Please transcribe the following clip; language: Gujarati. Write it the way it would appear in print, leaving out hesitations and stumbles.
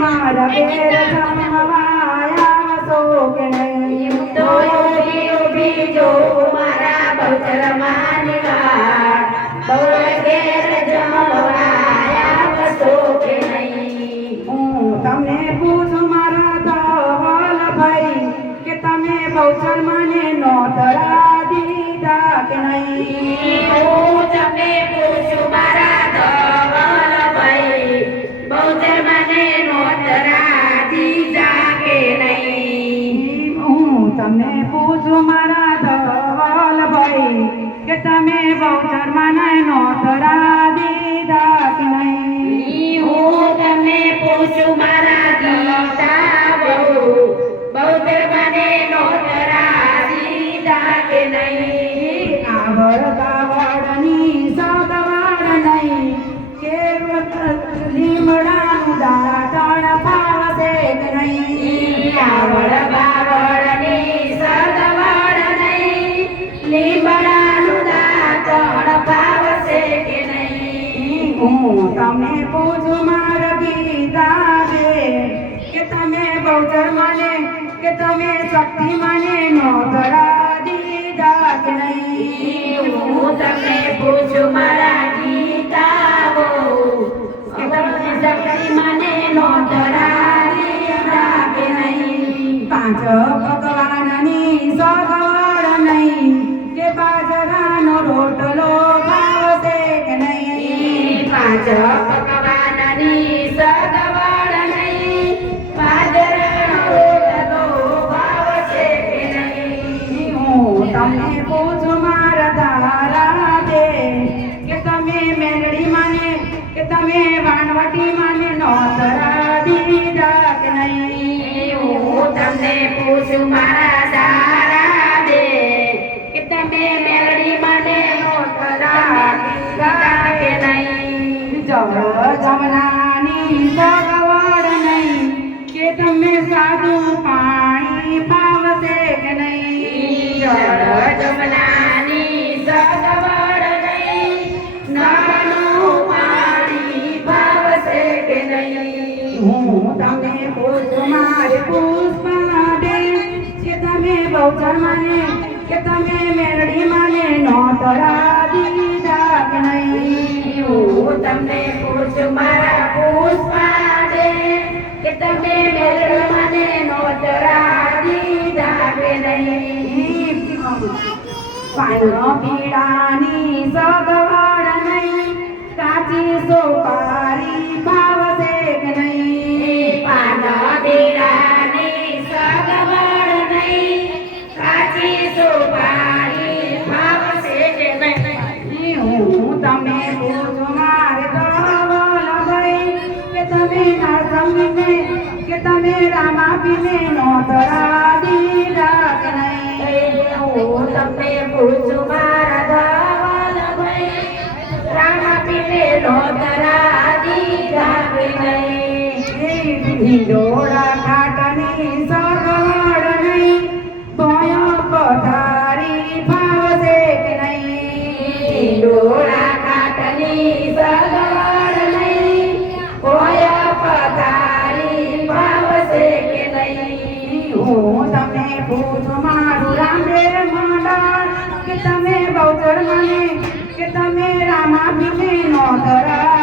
મારા ઘેર જમવાયા છો કે નહીં? તો ઊભી ઊભી જોઉં મારા બહુચરમાની વાટ, બહુએ ઘેર જમવાયા છો કે નહીં? હું તમને પૂછું મારા ધવલભાઈ કે તમે બહુચરમાને નોતરા દીધા કે નહીં? હું તમને પૂછું મારા ધવલભાઈ, બહુચરમાને નોતરા દીધા કે નહીં? હું તમને પૂછું મારા ધવલભાઈ કે તમે બહુચરમાને નોતરા દીધા કે નહીં? હું તમને પૂછું મારા દીધા બહુચરમાને નોતરા દીધા કે નહીં? આવડ કાવડની સગવડ નહીં કે લીમડાનું દાંતણ ફાવશે કે નહીં? આવડ બાવળની સગવડ નહીં, લીમડાનું દાંતણ ફાવશે કે નહીં? હું તમને પૂછું મારા ગીતા કે તમે બહુચરમાને કે તમે શક્તિમાને નોતરા દીધા કે નહીં? હું તમને પૂછું મારા ગીતા કે તમે શક્તિમાને નોતરા દીધા કે નહીં? પાંચ ભગવાનની સગવડ નહીં કે બાજરાનો રોટલો ભાવશે કે નહીં? પાંચ ભગવાનની સગવડ નહીં, બાજરાનો રોટલો ભાવશે કે નહીં? હું તમને પૂછું મારા ધારા કે તમે મેલડી માને કે તમે વાણવટી માને નોતરા દીધા કે નહીં? હું તમને પૂછું મારા દારા દે કે તમે મેલડી મને નોતરા દીધા કે નહીં? જળ જમનાની સગવડ નહીં કે તમે સાદું પાણી પાવશે કે નહીં? જળ જમનાની સગવડ નહીં, નળનું પાણી ભાવશે કે નહીં? હું તમને પૂછું મારે પુષ્પાબેન કે તમે બહુચરમાને કે તમે મેરડી માને નોતરા દીધા કે નહીં? હું તમને પૂછું મારા પુષ્પાદે કે તમે મેલડી મને નોતરા દીધા કે નહીં? પાન પીળાની સગવડ નહીં કાચી સોપારી ભાવશે કે નહીં? પાન પીળાની સગવડ નહીં, કાચી સોપારી ભાવશે કે નહીં? હું તમે પૂછું મારે ધવલભાઈ કે તમે નરસંગને કે તમે રામાપીને નોતરા દીધા કે નહીં? હું તમને પૂછું મારા ધવલભાઈ, રામાપીને નોતરા દીધા કે નહીં? હિંડોળા ખાટની સગવડ નહીં ભોયો પધારી ભાવશે કે નહીં? ઢોળા ખાટની સગવડ નહીં, કોઈ પધારી ભાવશે કે નહીં? હું તમને પૂછું મારું રામદેવ મંડળ કે તમે બહુચરમાને કે તમે રામાભીને નોતરા